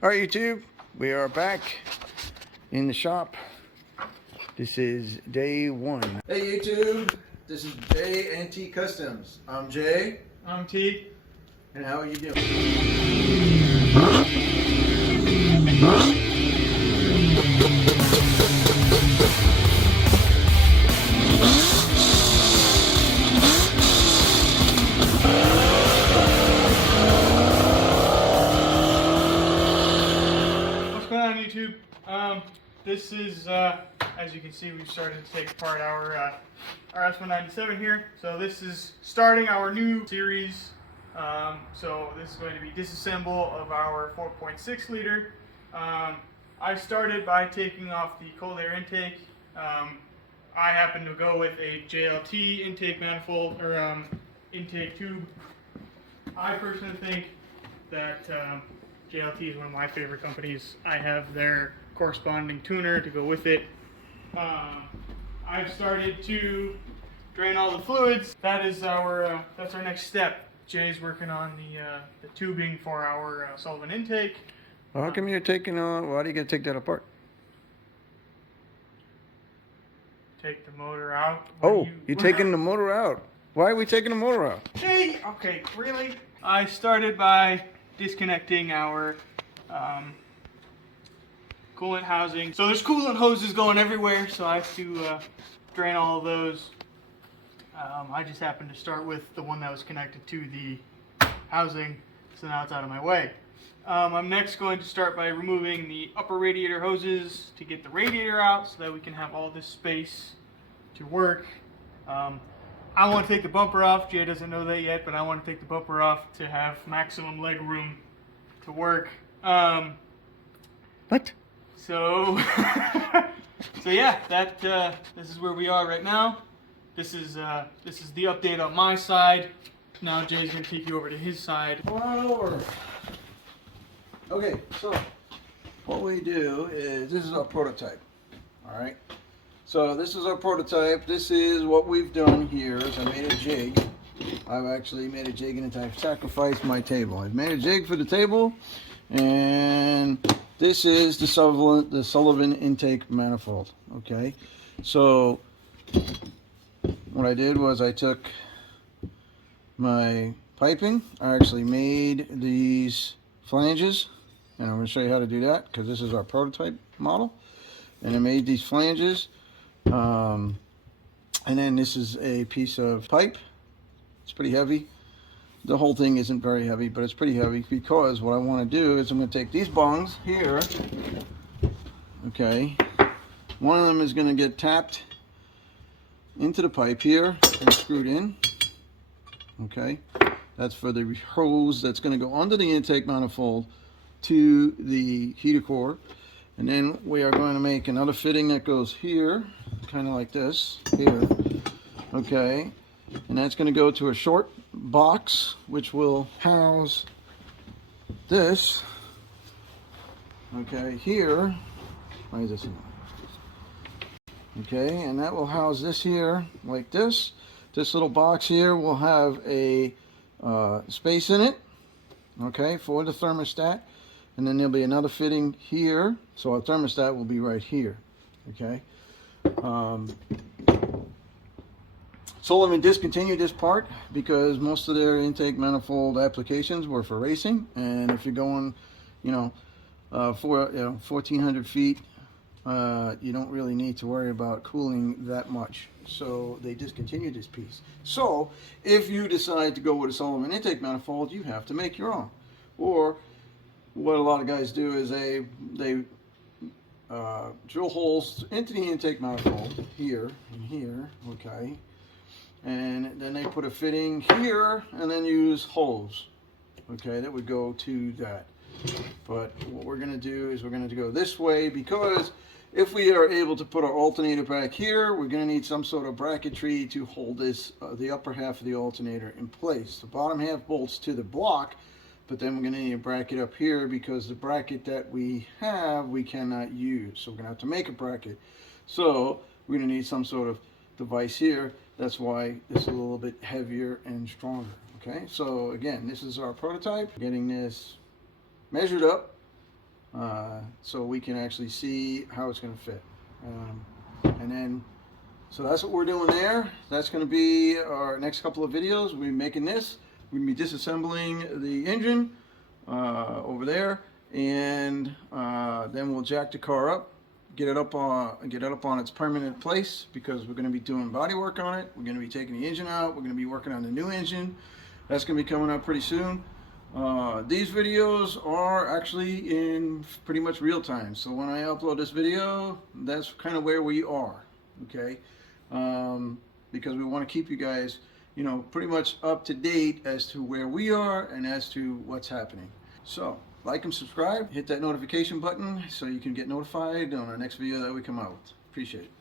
All right, YouTube, we are back in the shop. This is day one. Hey, YouTube, this is J&T Customs. I'm Jay. I'm T. And how are you doing? What's going on, YouTube? This is, as you can see, we've started to take apart our S197 here. So this is starting our new series. So this is going to be disassemble of our 4.6 liter. I started by taking off the cold air intake. I happen to go with a JLT intake manifold, or intake tube. I personally think that JLT is one of my favorite companies. I have their corresponding tuner to go with it. I've started to drain all the fluids. That's our next step. Jay's working on the tubing for our Sullivan intake. Well, how come you're taking on? Why are you gonna take that apart? Take the motor out. You're taking the motor out. Why are we taking the motor out? Jay, okay, really? I started by disconnecting our coolant housing. So there's coolant hoses going everywhere, so I have to drain all of those. I just happened to start with the one that was connected to the housing, so now it's out of my way. I'm next going to start by removing the upper radiator hoses to get the radiator out so that we can have all this space to work. I want to take the bumper off. Jay doesn't know that yet, but I want to take the bumper off to have maximum leg room to work. What? So, so yeah, this is where we are right now. This is the update on my side. Now Jay's gonna take you over to his side. Come on over. Okay, so what we do is this is our prototype. All right. So this is our prototype. This is what we've done here. Is I made a jig. I've actually made a jig and I've sacrificed my table. I've made a jig for the table, and this is the Sullivan intake manifold. Okay, so what I did was I took my piping. I actually made these flanges, and I'm going to show you how to do that because this is our prototype model. And I made these flanges. And then this is a piece of pipe. It's pretty heavy. The whole thing isn't very heavy, but it's pretty heavy because what I want to do is I'm going to take these bongs here. Okay. One of them is going to get tapped into the pipe here and screwed in. Okay. That's for the hose that's going to go under the intake manifold to the heater core. And then we are going to make another fitting that goes here, kind of like this, here. Okay, and that's going to go to a short box, which will house this. Okay, here. Why is this? Okay, and that will house this here, like this. This little box here will have a space in it, okay, for the thermostat. And then there'll be another fitting here, so our thermostat will be right here. Okay. Sullivan discontinued this part because most of their intake manifold applications were for racing, and if you're going, 1,400 feet, you don't really need to worry about cooling that much. So they discontinued this piece. So if you decide to go with a Sullivan intake manifold, you have to make your own, or what a lot of guys do is they drill holes into the intake manifold here and here, okay, and then they put a fitting here and then use hose, okay, that would go to that. But what we're going to do is we're going to go this way, because if we are able to put our alternator back here, we're going to need some sort of bracketry to hold this, the upper half of the alternator in place. The bottom half bolts to the block, but then we're going to need a bracket up here because the bracket that we have we cannot use. So we're going to have to make a bracket. So we're going to need some sort of device here. That's why this is a little bit heavier and stronger. Okay, so again, this is our prototype. Getting this measured up so we can actually see how it's going to fit. And then, so that's what we're doing there. That's going to be our next couple of videos. We'll be making this. We're going to be disassembling the engine over there, and then we'll jack the car up, get it up on its permanent place, because we're going to be doing body work on it. We're going to be taking the engine out. We're going to be working on the new engine. That's going to be coming up pretty soon. These videos are actually in pretty much real time. So when I upload this video, that's kind of where we are, okay? Because we want to keep you guys, you know, pretty much up to date as to where we are and as to what's happening. So like and subscribe, hit that notification button so you can get notified on our next video that we come out with. Appreciate it.